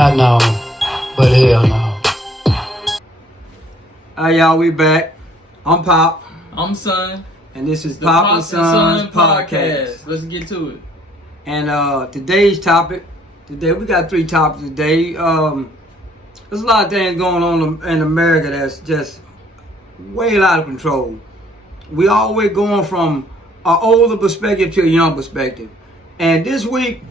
Not now, but hell no. Alright, y'all, we back. I'm Pop. I'm Son. And this is The Pop and Son's Podcast. Let's get to it. And today's topic, we got 3 topics today. There's a lot of things going on in America that's just way out of control. We always going from an older perspective to a young perspective. And this week,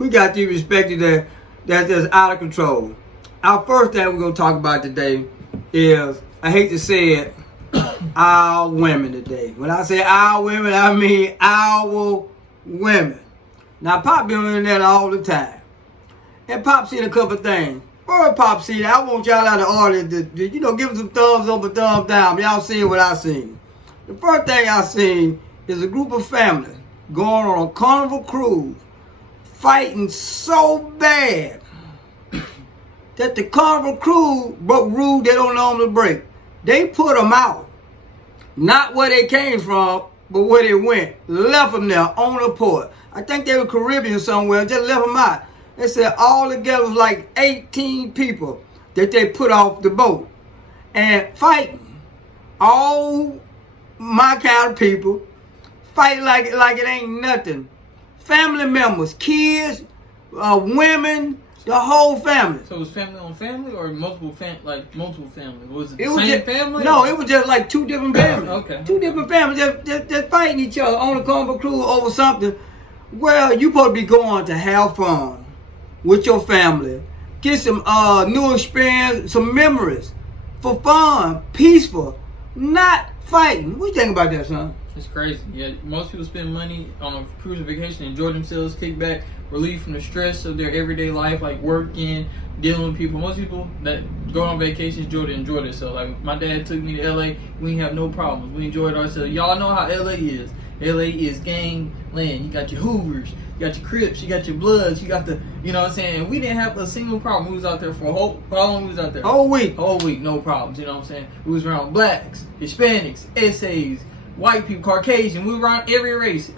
we got the perspective that's just out of control. Our first thing we're going to talk about today is, I hate to say it, our women today. When I say our women, I mean our women. Now, Pop been on that all the time. And Pop seen a couple things. Before Pop seen it, I want y'all out of the audience to give them some thumbs up and thumbs down. Y'all seen what I seen. The first thing I seen is a group of families going on a carnival cruise, fighting so bad that the carnival crew broke rules they don't normally break. They put them out. Not where they came from, but where they went. Left them there on the port. I think they were Caribbean somewhere, just left them out. They said all together was like 18 people that they put off the boat. And fighting. All my kind of people fight like it ain't nothing. Family members, kids, women, the whole family. So it was family on family or multiple families? Was it the was same just, family? No, it was just like 2 different families. Okay. 2 different families just fighting each other on the carnival cruise over something. Well, you supposed to be going to have fun with your family. Get some new experience, some memories. For fun, peaceful, not fighting. What you think about that, son? It's crazy. Yeah, most people spend money on a cruise vacation, enjoy themselves, kick back, relieve from the stress of their everyday life, like working, dealing with people. Most people that go on vacations enjoy themselves. Like my dad took me to LA, we didn't have no problems. We enjoyed ourselves. Y'all know how LA is. LA is gang land. You got your Hoovers, you got your Crips, you got your Bloods, you got the, you know what I'm saying? We didn't have a single problem. We was out there for how long we was out there? Whole week, no problems, you know what I'm saying? We was around blacks, Hispanics, essays, white people, Caucasian. We were around every race.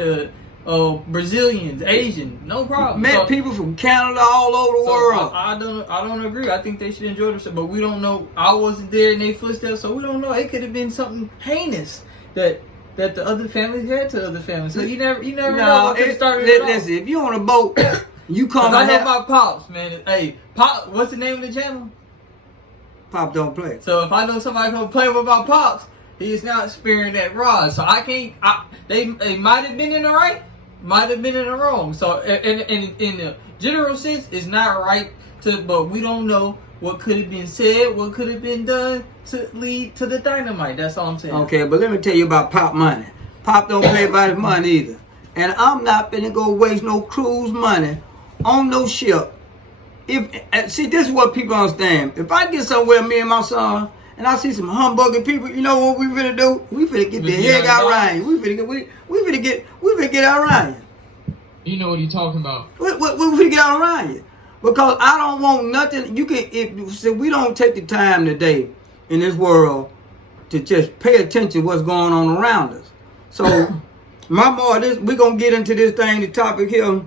Brazilians, Asian, no problem. Met people from Canada all over the world. I don't agree. I think they should enjoy themselves, but we don't know. I wasn't there in their footsteps, so we don't know. It could have been something heinous that the other families had to other families. So you never know what could have started it off. Listen, if you on a boat, you come. I know about Pops, man. Hey, Pop, what's the name of the channel? Pop don't play. So if I know somebody gonna play with my Pops, he is not sparing that rod. So I can't. They might have been in the right, might have been in the wrong. So in the general sense, it's not right to. But we don't know what could have been said, what could have been done to lead to the dynamite. That's all I'm saying. Okay, but let me tell you about Pop money. Pop don't play about his money either. And I'm not finna go waste no cruise money on no ship. See, this is what people understand. If I get somewhere, me and my son, and I see some humbugging people, you know what we finna do? We finna get the heck out around you. We finna get out around you. You know what he's talking about. We finna get out around you. Because I don't want nothing. We don't take the time today in this world to just pay attention to what's going on around us. So, we're going to get into this thing, the topic here.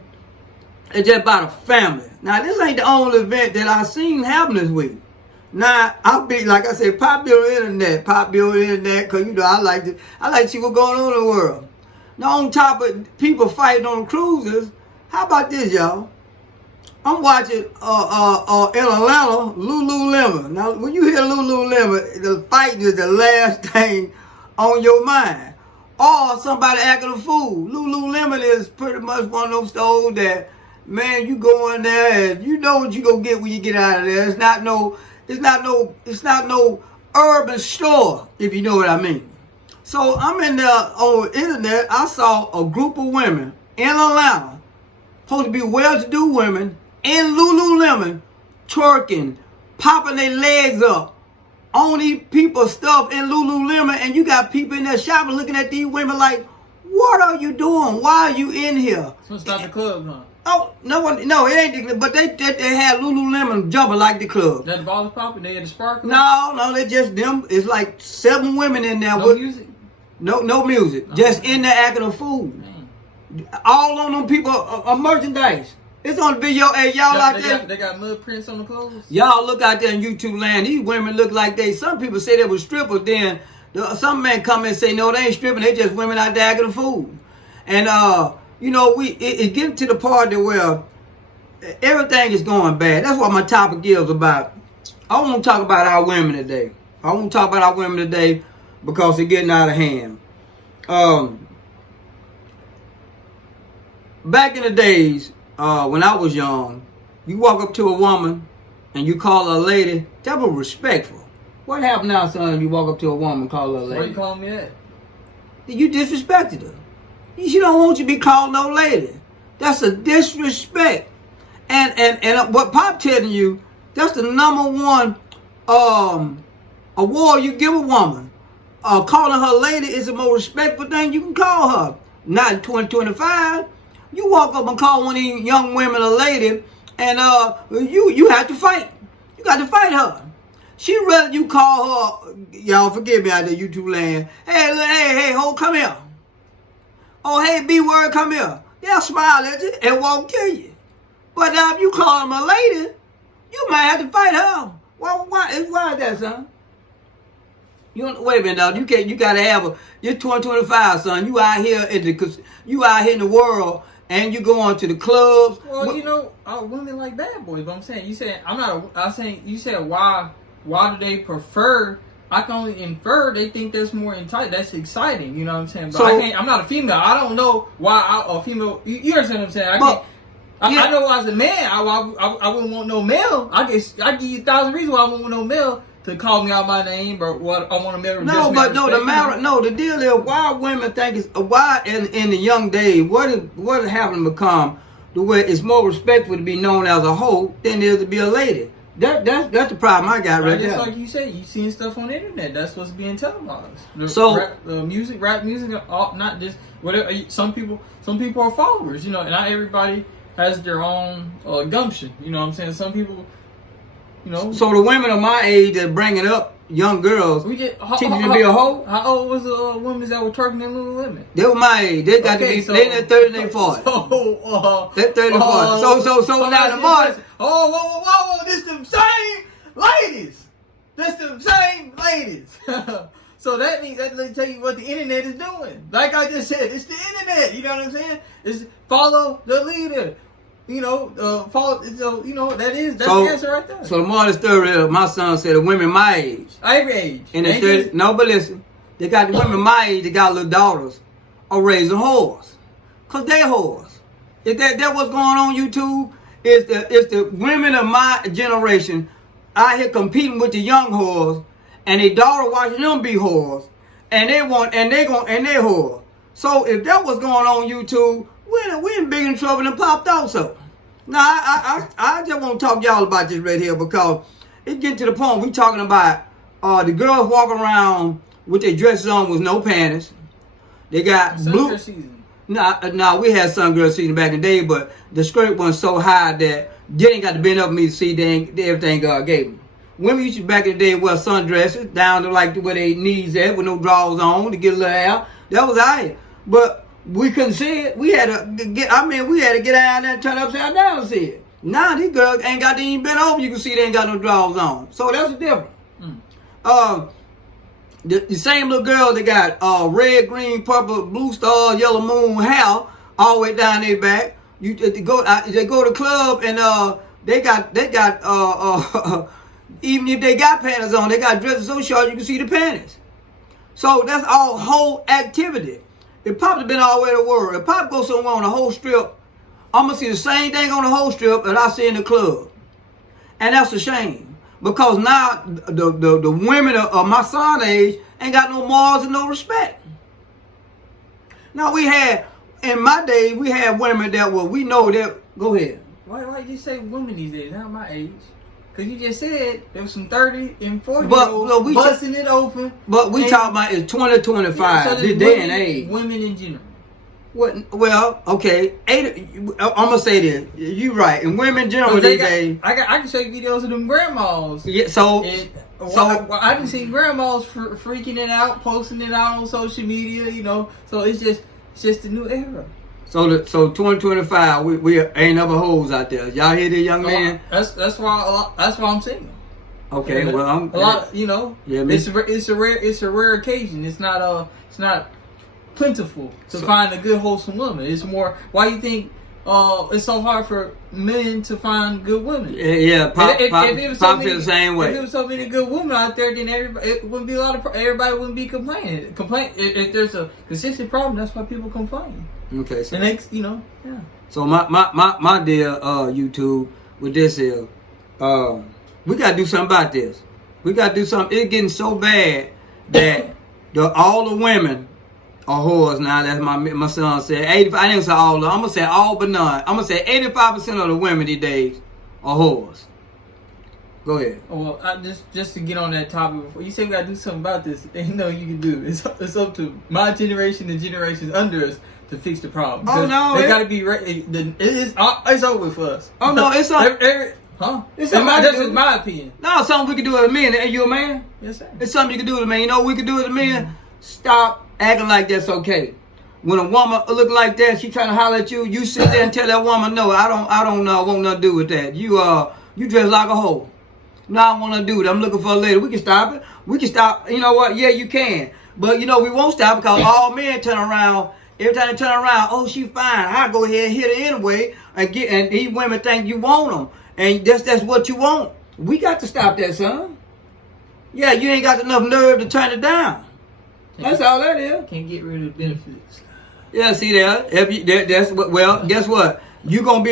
It's just about a family. Now, this ain't the only event that I seen happen this week. Now, I'll be, like I said, Pop be on the internet. Because, I like to see what's going on in the world. Now, on top of people fighting on cruises, how about this, y'all? I'm watching in Atlanta, Lululemon. Now, when you hear Lululemon, the fighting is the last thing on your mind. Or somebody acting a fool. Lululemon is pretty much one of those stores that, man, you go in there and you know what you gonna get when you get out of there. It's not no urban store, if you know what I mean. So I'm in there on the internet. I saw a group of women in Atlanta, supposed to be well-to-do women, in Lululemon, twerking, popping their legs up on these people's stuff in Lululemon, and you got people in there shopping looking at these women like, what are you doing? Why are you in here? So it's not the club, huh? Oh, no, it ain't the club, but they had Lululemon jumping like the club. That ball was popping, they had the sparkle? No, they just them. It's like 7 women in there. No music? No music. Just in there acting a fool. Man. All on them people are merchandise. It's on the video. Hey, y'all out there. They got mud prints on the clothes. Y'all look out there in YouTube land. These women look like some people say they were strippers. Then some men come and say, no, they ain't stripping. They just women out there acting a fool. And, it getting to the part that where everything is going bad. That's what my topic is about. I want to talk about our women today. Because they're getting out of hand. Back in the days, when I was young, you walk up to a woman and you call her a lady, that was respectful. What happened now, son, you walk up to a woman and call her a lady? Why you calling me that? You disrespected her. She don't want you to be called no lady. That's a disrespect. And what Pop telling you, that's the number one award you give a woman. Calling her lady is the most respectful thing you can call her. Not in 2025. You walk up and call one of these young women a lady, and you have to fight. You got to fight her. She rather you call her, y'all forgive me out there, YouTube land. Hey, ho, come here. Oh, hey, B-word, come here. They'll smile at you and won't kill you. But now if you call them a lady, you might have to fight her. Why is that, son? Wait a minute, dog. You gotta have you're 2025, son. You out here in the world, and you going to the clubs. Well, women like bad boys. But I'm saying, you said you said why do they prefer? I can only infer they think that's more entitled. That's exciting. You know what I'm saying? But I'm not a female. I don't know why a female. You understand what I'm saying? I know as a man, I wouldn't want no male. I give you 1,000 reasons why I wouldn't want no male to call me out my name or what I want a male. The deal is why women think why in the young days what is happening to become the way it's more respectful to be known as a hoe than it is to be a lady. That's the problem I got right there. Just like you said, you seeing stuff on the internet. That's what's being televised. Rap music, not just whatever. Some people are followers, and not everybody has their own gumption. You know what I'm saying? Some people, So the women of my age that bringing up young girls, teaching them to be a hoe. How old was the women that were twerking in Lululemon? They were my age. They got to be. They in their 30s, they 40s. They're 30 and 40. So now the morning. Whoa! This them same ladies. So that means that tell you what the internet is doing. Like I just said, it's the internet. You know what I'm saying? It's follow the leader. Follow. So that's the answer right there. So the moral of the story is, my son said the women my age, every age, in their 30s. No, but listen, they got the women my age. They got little daughters, are raising whores, cause they whores. If that what's going on YouTube? Is the women of my generation out here competing with the young whores, and their daughter watching them be whores, and they whore. So if that was going on YouTube, we in big in trouble and popped out. So now I just want to talk to y'all about this right here because it's getting to the point we talking about the girls walking around with their dresses on with no panties. They got blue. Nah, we had some girl season back in the day, but the skirt wasn't so high that they ain't got to bend up me to see everything God gave them. Women used to back in the day wear sundresses down to like where their knees at with no drawers on to get a little air. That was alright. But we couldn't see it. We had to get out there and turn upside down to see it. Now these girls ain't got to even bend over. You can see they ain't got no drawers on. So that's the difference. The same little girl that got red, green, purple, blue star, yellow moon hair all the way down their back. They go to the club and they got even if they got panties on, they got dresses so short you can see the panties. So that's all whole activity. If Pop had been all the way to the world, if Pop goes somewhere on the whole strip, I'm gonna see the same thing on the whole strip that I see in the club, and that's a shame. Because now the women of my son age ain't got no morals and no respect. Now in my day, we had women that we know that, go ahead. Why you say women these days, not my age? Because you just said there was some 30 and 40-year-olds busting it open. But we talking about it's 2025, this day and age. Women in general. Well, okay. I'm gonna say this. You right. And women in general these days. I can show you videos of them grandmas. Yeah. I didn't see grandmas freaking it out, posting it out on social media. So it's just the new era. So 2025, we ain't never hoes out there. Y'all hear this, young man? That's why I'm single. Okay, Yeah, well, I'm a lot. You know, yeah, it's a rare occasion. It's not plentiful to find a good wholesome woman. It's more. Why you think it's so hard for men to find good women? Yeah, Pop feel the same way. If there was so many good women out there, then it wouldn't be everybody wouldn't be complaining. If there's a consistent problem, that's why people complain. Okay, so the next, yeah. So my dear YouTube with this is we gotta do something about this. We gotta do something. It's getting so bad that all the women are whores now. That's my son said. 85. I didn't say all. I'm gonna say all but none. I'm gonna say 85% of the women these days are whores. Go ahead. Well, just to get on that topic, before you say we gotta do something about this, ain't no you can do. It's up to my generation and generations under us to fix the problem. Oh no, they gotta be ready. It's over for us. Oh no, it's over. Huh? It's that's just my opinion. No, something we can do as men. Are you a man? Yes, sir. It's something you can do as a man. You know what we can do as a man? Stop acting like that's okay. When a woman look like that, she trying to holler at you, you sit there and tell that woman, no, I don't want nothing to do with that. You dress like a hoe. No, I don't want to do it. I'm looking for a lady. We can stop it. We can stop. You know what? Yeah, you can. But, we won't stop because all men turn around. Every time they turn around, oh, she fine. I'll go ahead and hit her anyway. And these women think you want them. And that's what you want. We got to stop that, son. Yeah, you ain't got enough nerve to turn it down. That's all that is. Can't get rid of the benefits. Yeah, see that? That's what. Well, guess what? You gonna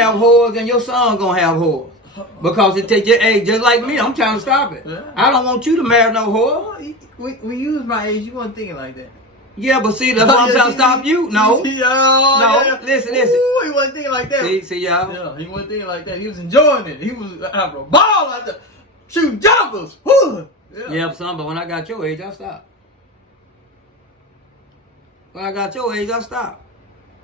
have whores, and your son gonna have whores because it takes your age. Just like me, I'm trying to stop it. Yeah. I don't want you to marry no whore. When you was my age, you wasn't thinking like that. Yeah, but see, that's why I'm trying to stop you. No, listen. Ooh, he wasn't thinking like that. See, y'all. Yeah, he wasn't thinking like that. He was enjoying it. He was having a ball out there, shooting jumpers. Woo. Yeah, son. But when I got your age, I stopped. When I got your age, I stopped.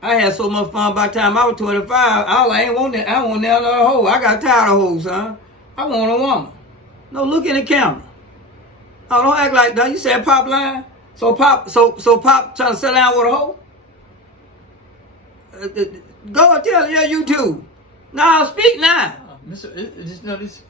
I had so much fun by the time I was 25. I ain't want that. I want another hoe. I got tired of hoes, son. I want a woman. No, look in the camera. Oh, don't act like that. You said Pop lying? So Pop trying to settle down with a hoe? Go and tell you too. Nah, speak now. Just know this.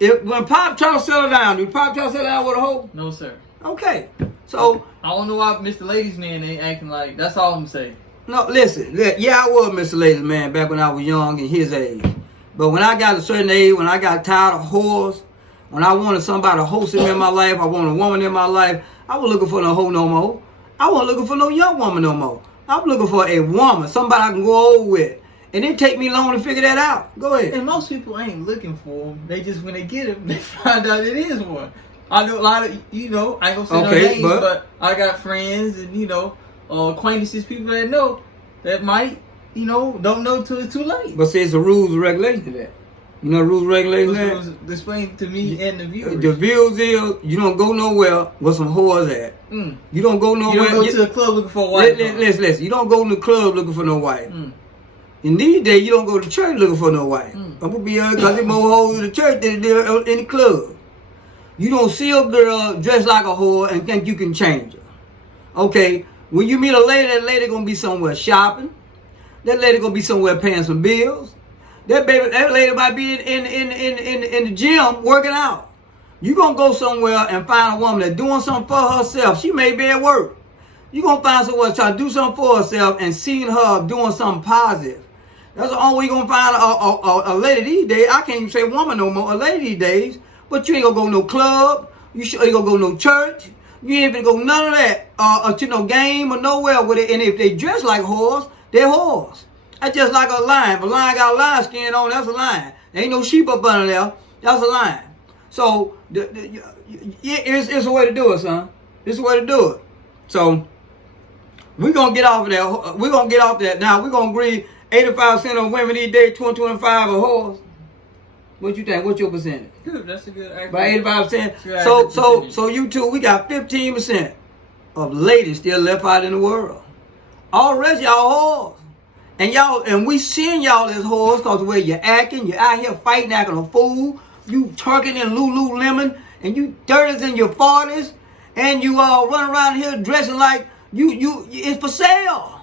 When Pop trying to settle down, do Pop trying to settle down with a hoe? No, sir. Okay. So I don't know why Mr. Ladies Man ain't acting like. That's all I'm saying. No, listen. Yeah, I was Mr. Ladies Man back when I was young and his age. But when I got a certain age, when I got tired of whores, when I wanted somebody to host me in my life, I wanted a woman in my life, I wasn't looking for no hoe no more. I wasn't looking for no young woman no more. I'm looking for a woman, somebody I can go over with. And it take me long to figure that out. Go ahead. And most people ain't looking for them. They just, when they get them, they find out it is one. I know a lot of, I ain't gonna say no names, but I got friends and, acquaintances, people that know, that might, don't know till it's too late. But see, it's the rules and regulations to that. You know rules and regulations? Explain to me and the viewers. The views is, you don't go nowhere where some whores at. You don't go nowhere. You don't go to the club looking for a wife. Listen. You don't go to the club looking for no wife. In these days, you don't go to church looking for no wife. I'm going to be honest, because there's more hoes in the church than there are in the club. You don't see a girl dressed like a whore and think you can change her. Okay, when you meet a lady, that lady going to be somewhere shopping. That lady going to be somewhere paying some bills. That lady might be in the gym working out. You going to go somewhere and find a woman that's doing something for herself. She may be at work. You going to find someone trying to do something for herself and seeing her doing something positive. That's the only way you're going to find a lady these days. I can't even say woman no more. A lady these days. But you ain't going to go no club. You ain't going to go no church. You ain't even go none of that to no game or nowhere with it. And if they dress like whores, they're whores. That's just like a lion. If a lion got a lion skin on, that's a lion. There ain't no sheep up under there. That's a lion. So, it's a way to do it, son. It's a way to do it. So, we're going to get off of that. We're going to get off that. Now, we're going to agree 85% of women these days, 2025 are whores. What you think? What's your percentage? Good. That's a good argument. By 85%. So you two, we got 15% of ladies still left out in the world. All the rest y'all whores. And we seeing y'all as whores because the way you're acting, you're out here fighting, acting a fool. You twerking in Lululemon, and you 30s and your 40s, and you all run around here dressing like you it's for sale.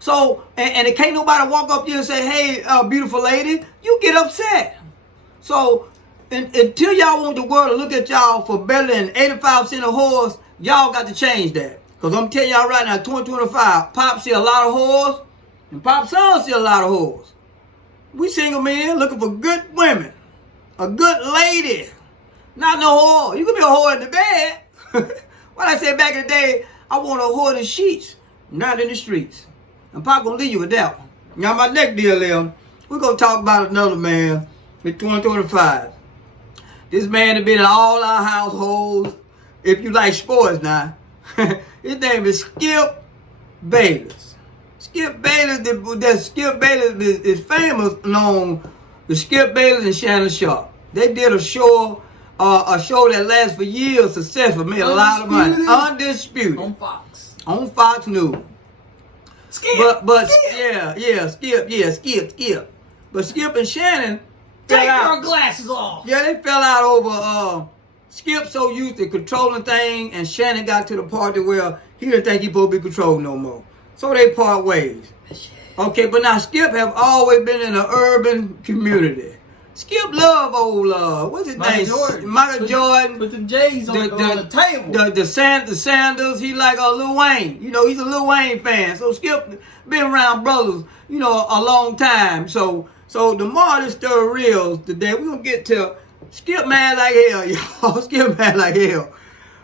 So, and it can't nobody walk up there and say, hey, beautiful lady, you get upset. So, until y'all want the world to look at y'all for better than 85% of whores, y'all got to change that. Because I'm telling y'all right now, 2025, Pop see a lot of whores, and Pop's son see a lot of whores. We single men looking for good women, a good lady, not no whore. You can be a whore in the bed. What I said back in the day, I want a whore in the sheets, not in the streets. And Pop gonna leave you with that one. Now my next deal is, we're gonna talk about another man in 2025. This man has been in all our households. If you like sports now, his name is Skip Bayless. Skip Bayless, is famous known the Skip Bayless and Shannon Sharp. They did a show that lasted for years, successful, made a lot of money. Undisputed. On Fox. On Fox News. Skip. But Skip. Skip. But Skip and Shannon Take your glasses off. Yeah, they fell out over Skip so used to controlling things, and Shannon got to the part where he didn't think he supposed to be controlled no more. So they part ways. Okay, but now Skip have always been in an urban community. Skip love old what's his name? Michael Jordan. With the J's on the table. The Sanders. He like Lil Wayne. You know, he's a Lil Wayne fan. So Skip been around brothers, you know, a long time. So the more this story reels today, we're gonna get to Skip mad like hell, y'all. Skip mad like hell.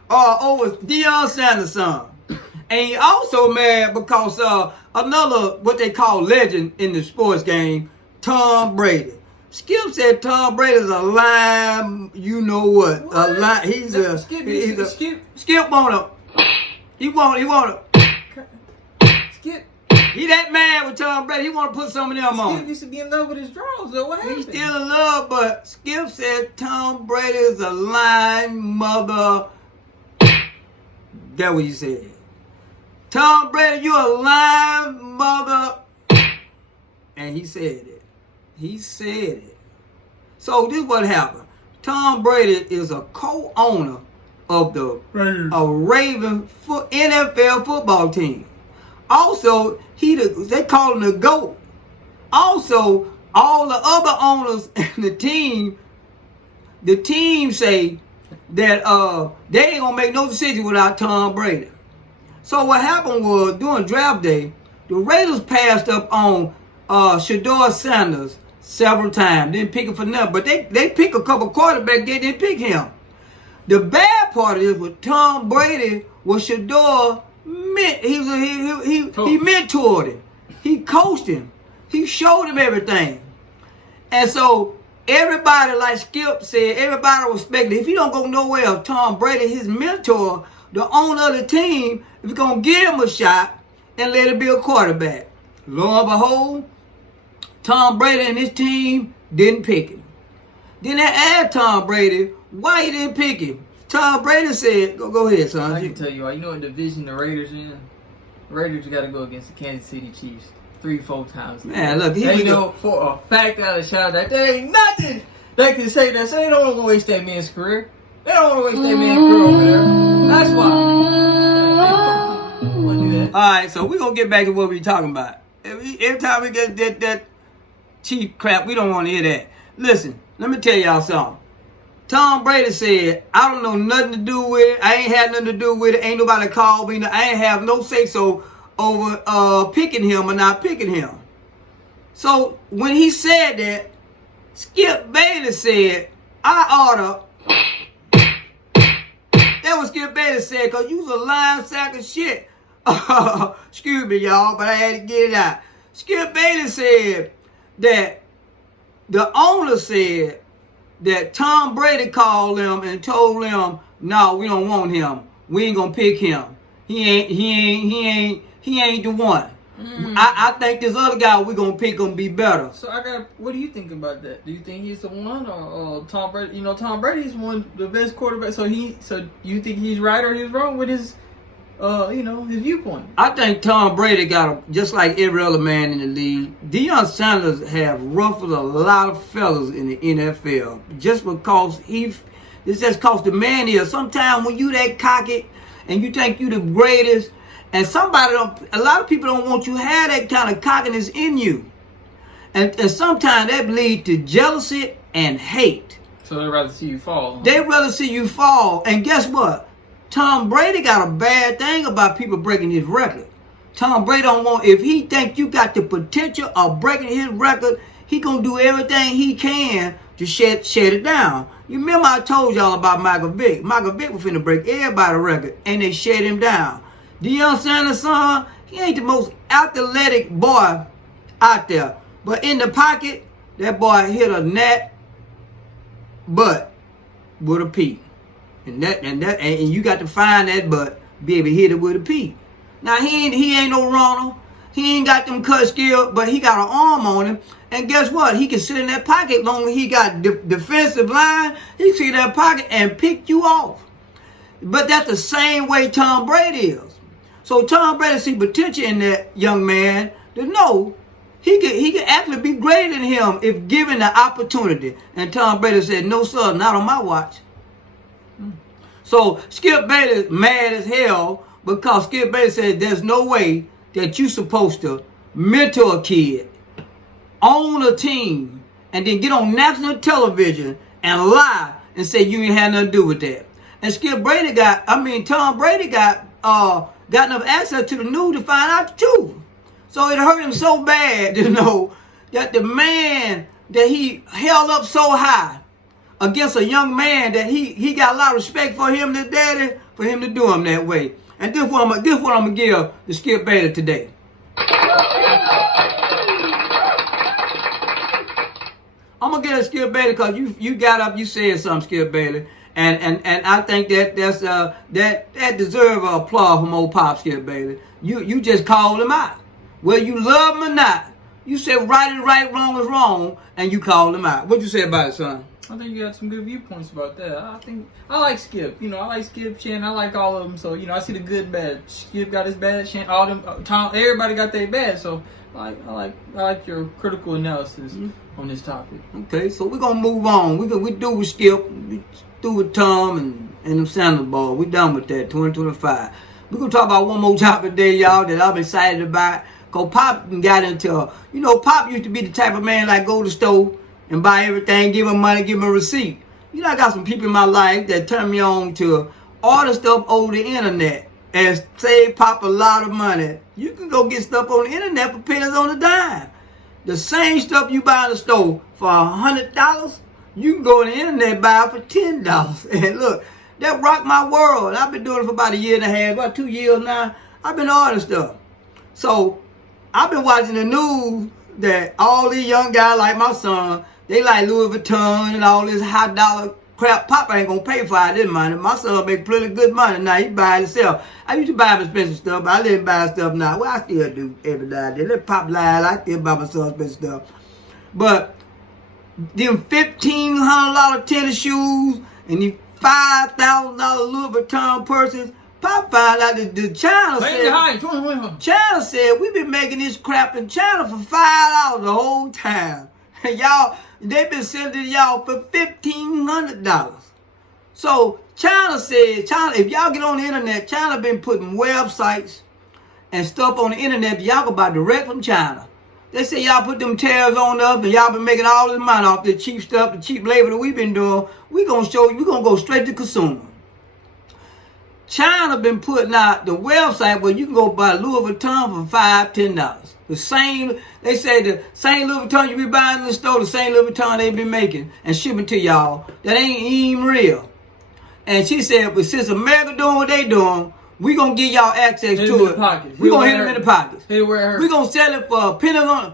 Over Deion Sanders' son. And he also mad because another what they call legend in the sports game, Tom Brady. Skip said Tom Brady's a lying, you know what? A lie. Skip wanna. Skip. He that mad with Tom Brady. He wanna put some of them on. Skip used to be in love with his drawers, though. What happened? He's still in love, but Skip said Tom Brady is a lying mother. That's what he said. Tom Brady, you a lying mother. And he said it. He said it. So this is what happened. Tom Brady is a co-owner of the Raven NFL football team. Also, they call him the GOAT. Also, all the other owners and the team say that they ain't gonna make no decision without Tom Brady. So what happened was during draft day, the Raiders passed up on Shedeur Sanders several times. Didn't pick him for nothing, but they pick a couple quarterbacks. They didn't pick him. The bad part is with Tom Brady was Shedeur. He mentored him. He coached him. He showed him everything. And so everybody, like Skip said, everybody respected. If he don't go nowhere, Tom Brady, his mentor, the owner of the team, is going to give him a shot and let him be a quarterback. Lo and behold, Tom Brady and his team didn't pick him. Then they asked Tom Brady why he didn't pick him. Tom Brady said, go ahead, son. I can tell you why. You know what division the Raiders in? The Raiders got to go against the Kansas City Chiefs 3-4 times. Man, look, they know for a fact out of shout that there ain't nothing they can say that. So they don't want to waste that man's career. They don't want to waste that man's career over there. That's why. Want to do that. All right, so we're going to get back to what we're talking about. Every time we get that cheap crap, we don't want to hear that. Listen, let me tell y'all something. Tom Brady said, I don't know nothing to do with it. I ain't had nothing to do with it. Ain't nobody called me. I ain't have no say-so over picking him or not picking him. So when he said that, Skip Bayless said, I oughta. That was Skip Bayless said, because you was a lying sack of shit. Excuse me, y'all, but I had to get it out. Skip Bayless said that the owner said that Tom Brady called them and told them, no, we don't want him. We ain't gonna pick him. He ain't the one. I think this other guy we gonna pick gonna be better. So what do you think about that? Do you think he's the one or Tom Brady? You know, Tom Brady's one of the best quarterbacks. So you think he's right or he's wrong with his his viewpoint? I think Tom Brady got just like every other man in the league. Deion Sanders have ruffled a lot of fellas in the NFL just because it's just cause the man is. Sometimes when you that cocky and you think you the greatest And a lot of people don't want you to have that kind of cockiness in you. And sometimes that leads to jealousy and hate. So they'd rather see you fall. Huh? They'd rather see you fall. And guess what? Tom Brady got a bad thing about people breaking his record. Tom Brady don't want, if he think you got the potential of breaking his record, he gonna do everything he can to shut it down. You remember I told y'all about Michael Vick. Michael Vick was finna break everybody's record, and they shut him down. Deion Sanders' son, he ain't the most athletic boy out there. But in the pocket, that boy hit a net butt with a P. And you got to find that butt, be able to hit it with a P. Now he ain't no runner. He ain't got them cut skills, but he got an arm on him. And guess what? He can sit in that pocket long as he got defensive line. He can sit in that pocket and pick you off. But that's the same way Tom Brady is. So Tom Brady see potential in that young man to know he could actually be greater than him if given the opportunity. And Tom Brady said, no, sir, not on my watch. So Skip Bayless mad as hell because Skip Bayless said there's no way that you supposed to mentor a kid, own a team, and then get on national television and lie and say you ain't had nothing to do with that. And Tom Brady got enough access to the news to find out the truth. So it hurt him so bad to know that the man that he held up so high against a young man that he got a lot of respect for him, the daddy, for him to do him that way. And this what I'm gonna give to Skip Bayless today. I'm gonna give it to Skip Bayless because you got up, you said something, Skip Bayless, and I think that deserves applause from old Pop Skip Bayless. You just called him out. Whether you love him or not, you said right is right, wrong is wrong, and you called him out. What you say about it, son? I think you got some good viewpoints about that. I like Skip. I like Skip, Chin. I like all of them. So I see the good and bad. Skip got his bad. Chin, all them. Tom. Everybody got their bad. So I like your critical analysis on this topic. Okay, so we're gonna move on. We do with Skip. We do with Tom and them Sanders ball. We done with that. 2025. We're gonna talk about one more topic today, y'all, that I'm excited about. Cause Pop got into. Pop used to be the type of man like go to the store and buy everything, give him money, give him a receipt. I got some people in my life that turn me on to order stuff over the internet and save Pop a lot of money. You can go get stuff on the internet for pennies on a dime. The same stuff you buy in the store for $100, you can go on the internet and buy it for $10. And look, that rocked my world. I've been doing it for about a year and a half, about 2 years now. I've been ordering stuff. So I've been watching the news that all these young guys like my son, they like Louis Vuitton and all this high dollar crap. Papa ain't gonna pay for this money. My son make plenty good money now. He buy it himself. I used to buy him expensive stuff, but I let him buy stuff now. Well, I still do every now and then. Let Pop lie. I still buy my son expensive stuff. But them $1,500 tennis shoes and these $5,000 Louis Vuitton purses, Pop found out that the China said we've been making this crap in China for $5 the whole time. And y'all, they've been sending it to y'all for $1,500. So China said, if y'all get on the internet, China been putting websites and stuff on the internet that y'all can buy direct from China. They say y'all put them tariffs on us and y'all been making all this money off the cheap stuff, the cheap labor that we've been doing. We're going to go straight to consumer. China been putting out the website where you can go buy Louis Vuitton for $5, $10. They say the same Louis Vuitton you be buying in the store, the same Louis Vuitton they been making and shipping to y'all. That ain't even real. And she said, but since America doing what they doing, we gonna give y'all access to it. We gonna hit them in the pockets. We gonna sell it for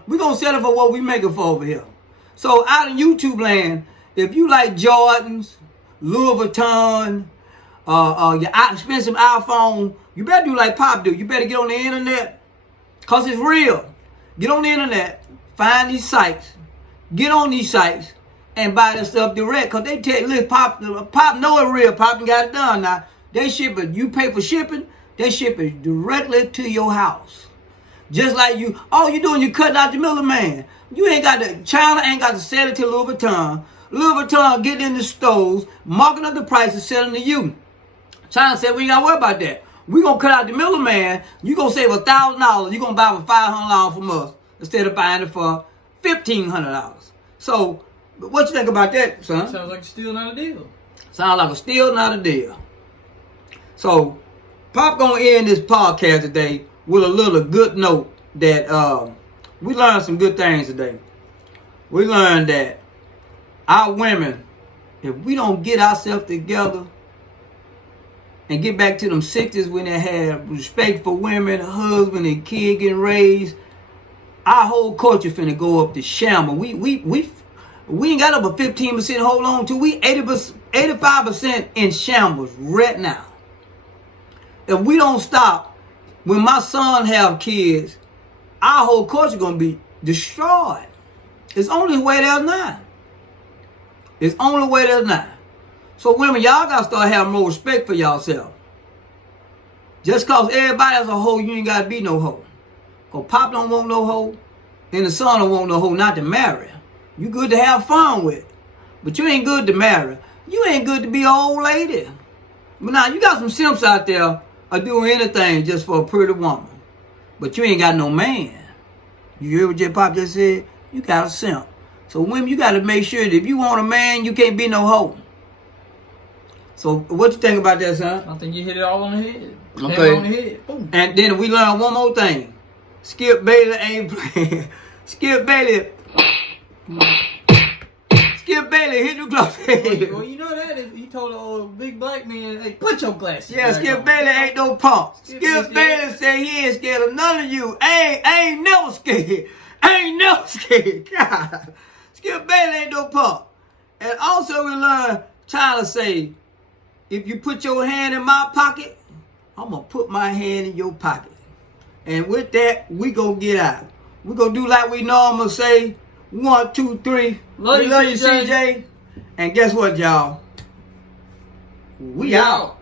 we gonna sell it for what we make it for over here. So out in YouTube land, if you like Jordans, Louis Vuitton, your expensive iPhone, you better do like Pop do. You better get on the internet, cause it's real. Get on the internet, find these sites, get on these sites, and buy that stuff direct. Cause they tell you, look, Pop know it real. Pop got it done now. They ship it. You pay for shipping. They ship it directly to your house. Just like you, all you doing, you cutting out the middleman. You ain't got to. China ain't got to sell it to Louis Vuitton. Louis Vuitton getting in the stores, marking up the prices, selling to you. China said we ain't got to worry about that. we gonna cut out the middleman. You gonna save $1,000. You gonna buy for $500 from us instead of buying it for $1,500. So, what you think about that, son? Sounds like a steal, not a deal. Sounds like a steal, not a deal. So, Pop gonna end this podcast today with a little good note that we learned some good things today. We learned that our women, if we don't get ourselves together and get back to them 60s when they had respect for women, husband and kid getting raised, our whole culture finna go up the shamble. We ain't got up a 15% hold on to. We 85% in shambles right now. If we don't stop, when my son have kids, our whole culture gonna be destroyed. It's only way there's none. It's only way there's none. So women, y'all gotta start having more respect for yourself. Just cause everybody is a hoe, you ain't gotta be no hoe. Cause Pop don't want no hoe, and the son don't want no hoe not to marry. You good to have fun with, but you ain't good to marry. You ain't good to be an old lady. But now you got some simps out there are doing anything just for a pretty woman. But you ain't got no man. You hear what J Pop just said? You got a simp. So women, you got to make sure that if you want a man, you can't be no hoe. So what you think about that, son? I think you hit it all on the head. Okay. On the head. Boom. And then we learned one more thing. Skip Bayless ain't playing. Skip Bayless. Skip Bayless hit the glove. Well, you know that is, he told the old big black man, hey, put your glasses. Yeah, Skip Bayless ain't no punk. Skip Bayless said he ain't scared of none of you. I ain't never scared. I ain't never scared. God. Skip Bayless ain't no punk. And also we learned Tyler say, if you put your hand in my pocket, I'm going to put my hand in your pocket. And with that, we going to get out. We going to do like we normally say. 1, 2, 3. Love you, CJ. And guess what, y'all? We out.